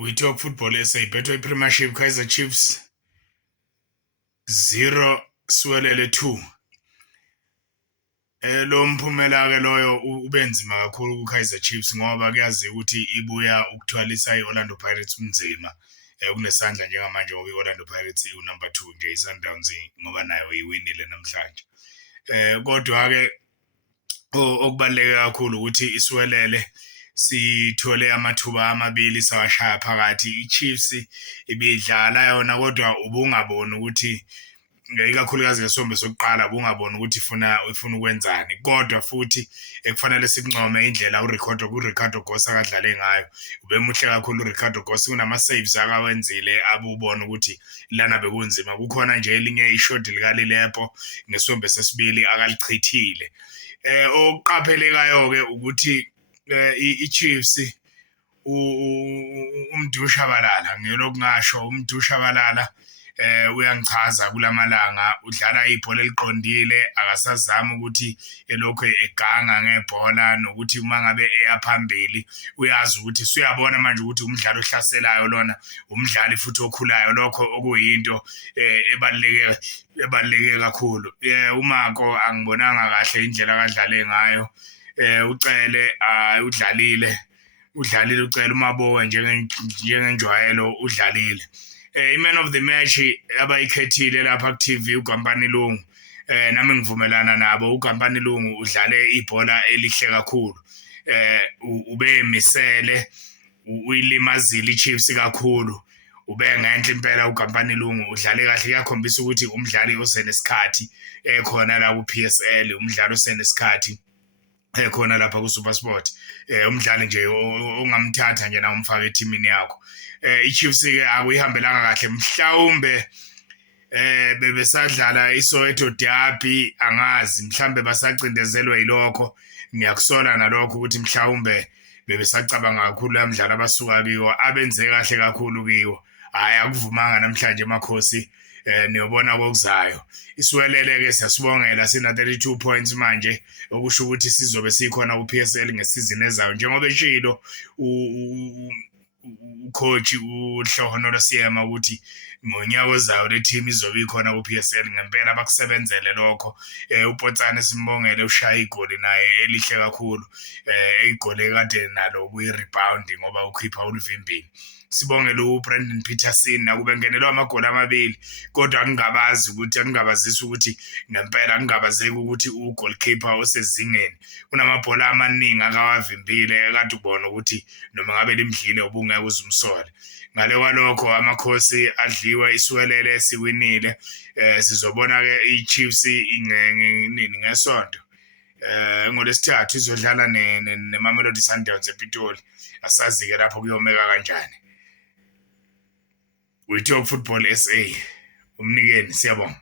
We talk football SA, Betway Premiership, Kaizer Chiefs 0 Swelele 2. Lo mphumela ke loyo ubenzima kakhulu kuKaizer Chiefs ngoba kuyazi ukuthi ibuya ukuthwalisa iOrlando Pirates unzima. Kunesandla njengamanje ngoba iOrlando Pirates number 2 nje iSundowns ngoba nayo iwinile namhlanje. Kodwa ke okubaleke kakhulu ukuthi iswelele sithole amathuba amabili sawashaya phakathi iChiefs ibidlala yona kodwa ubungaboni ukuthi ikakhulukazi ngesombe sokuqala bungabona ukuthi ifuna ukwenzani kodwa futhi ekufanele sikuncome indlela uRicardo Gosa akadlale ngayo ubemuhle kakhulu uRicardo Gosa kunama saves akawenzile abubona ukuthi lana bekunzima kukhona nje elinye ishot likaLilepo ngesombe sesibili akalichithile oqaphelekayo ke ukuthi iChiefs umdushabalala ngelokungasho umdushabalala uyangichaza kulamalanga udlala ibhola eliqondile akasazama ukuthi elokho eganga ngebhola nokuthi uma ngabe eyaphambili uyazi ukuthi siyabona manje ukuthi umdlalo ohlaselayo lona umdlali futhi okhulayo lokho okuyinto ebaluleke kakhulu uMako angibonanga kahle indlela akadlale ngayo ucele udlalile ucele uMabowe njengenjwayelo udlalile man of the match abayikhethile lapha ku-TV uGampani Lungu nami ngivumelana nabo uGampani Lungu udlale ibhola elihle kakhulu ubemisele uyilimazile iChiefs kakhulu ubengenhle impela uGampani Lungu udlale kahle kuyakhombisa ukuthi umdlali osenesikhathi khona la ku-PSL umdlalo osenesikhathi khona lapha ku-SuperSport umdlali nje ongamthatha nje na umfaka etimini yakho iChiefs ke akuyihambelanga kahle mhlawumbe bebesadlala iSoweto derby angazi mhlambe basacindezelwe yilokho ngiyakusola nalokho ukuthi mhlawumbe bebesacabanga kakhulu lamdlalo abasuka kiwo abenze kahle kakhulu kiwo hayi akuvumanga namhlanje emakhosi niyobona kokuzayo iswelele ke siyasibongela sina 32 points manje okusho ukuthi sizobe sikhona ku-PSL ngesizini ezayo njengoba eshilo ucoach uHlohonolo Siyema ukuthi ngonyaka ozayo le team izobe ikhona ku-PSL ngempela bakusebenzele lokho uPotsane simbongele ushaya igoli naye elihle kakhulu igoli kade nalo kuyi-rebound ngoba ukhipha ulivimbini sibongele uBrandon Peterson nakube ngenelwa amagoli amabili kodwa akungabazisi ukuthi ngempela akungabazeki ukuthi ugoalkeeper osezingeni kunamabhola amaningi akawavimbile kade ubona ukuthi noma ngabe limdlile ubungeke uzumsole ngale kwalokho amakhosi adliwe iswelele siwinile sizobona ke iChiefs ngesonto ngolesithathu izodlala neMamelodi Sundowns ePitoli asazi ke lapho kuyomeka kanjani We Talk Football SA umnikeni siyabonga